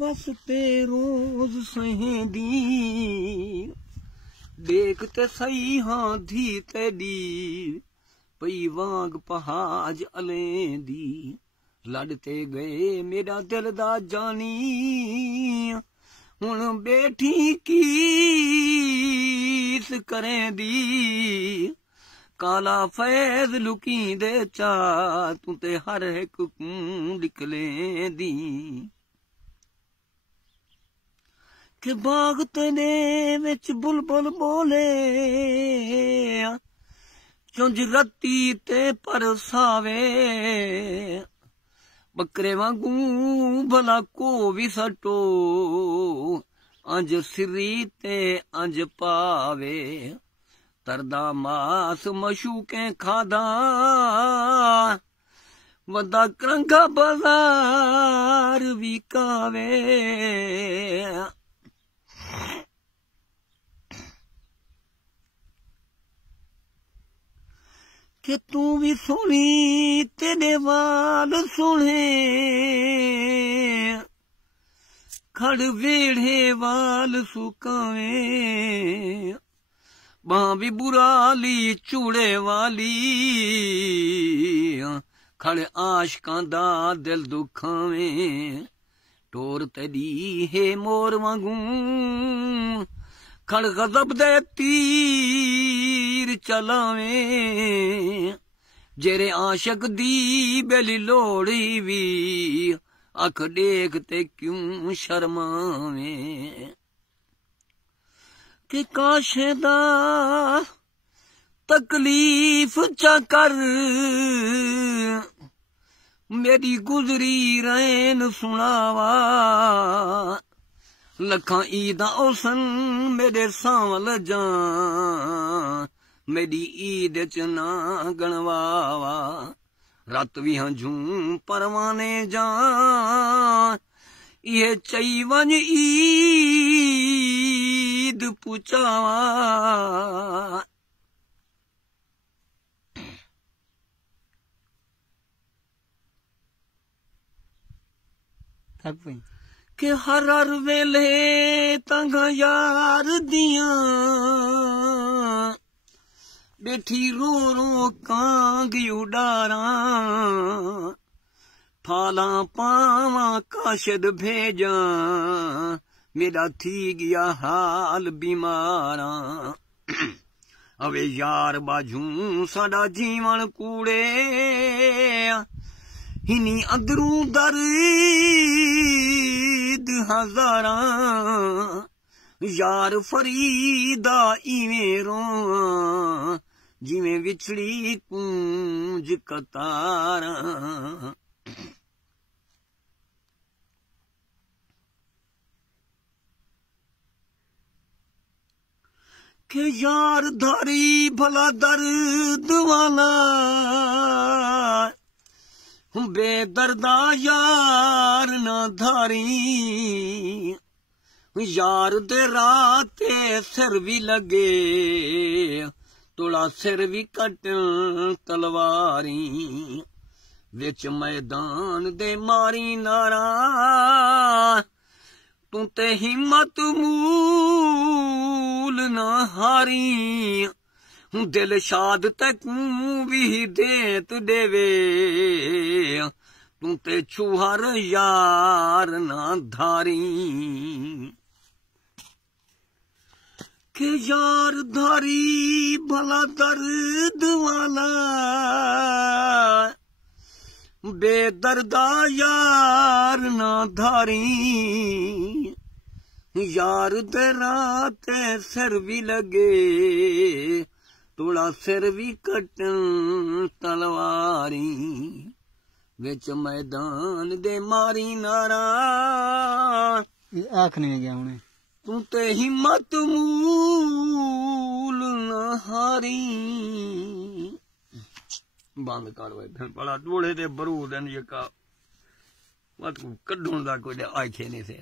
वसते रोज सहेंदी देख ते सही हाँ धी तेदी पई वांग पहाज अलेंदी लड़ते गए मेरा दिल दा जानी हुण बैठी कीस करेंदी काला फैज लुकींदे चा तू ते हर एक निकलेंदी कि बाग तेरे विच बुलबुल बोले चुंझ रत्ती ते परसावे बकरे वांगू भला को भी सटो अंज सिरी ते अंज पावे तरदा मास मशूकें खादा वदा करंगा बाजार विकावे कि तू भी सुनी तेरे वाल सुने खड़ वेढ़े वाल सुकावे बां भी बुराली चूड़े वाली खड़े आशकां दा दिल दुखावे टोर तेरी है मोर वांगू खड़ गज़ब दे तीर चलावे जेरे आशक दी बेली लोड़ी भी अख देख ते क्यों शर्मावे कि काशेदा तकलीफ चा कर मेरी गुजरी रैन सुनावा लखां ईदा ओसन मेरे सांवल जा मेरी ईद च ना गणवावा रात भी हंझूं परवाने जा ये चई वंज ईद पुचावा कि हर वेले तंग यार दियां बैठी रो रो कांग उडारा फाला पावा काशद भेजा मेरा थी गया हाल बीमारा अवे यार बाजू साडा जीवन कूड़े हिनी अंदरूं दर्द हजारा यार फरीदा इवें रोवां जिवें विछड़ी कूंज कतारा के यार धारी भला दर्द वाला बेदर्दा यार न धारी यार दे राते सिर भी लगे तोड़ा सिर भी कट तलवारी विच मैदान दे मारी नारा तू ते हिम्मत मूल न हारी दिल शाद तकूं भी देत देवे तू ते छुहर यार ना धारी के यार धारी भला दर्द वाला बेदर्दा यार ना धारी यार दे राते सिर भी लगे तोड़ा सिर भी कटन तलवारी विच मैदान दे मारी नारा आख नहीं गया उन्हें तू ते हिम्मत मूल न हारी बंद कर बड़ा डोड़े दे बरूद जेका मत कड्ढण दा कोई आखे नहीं थे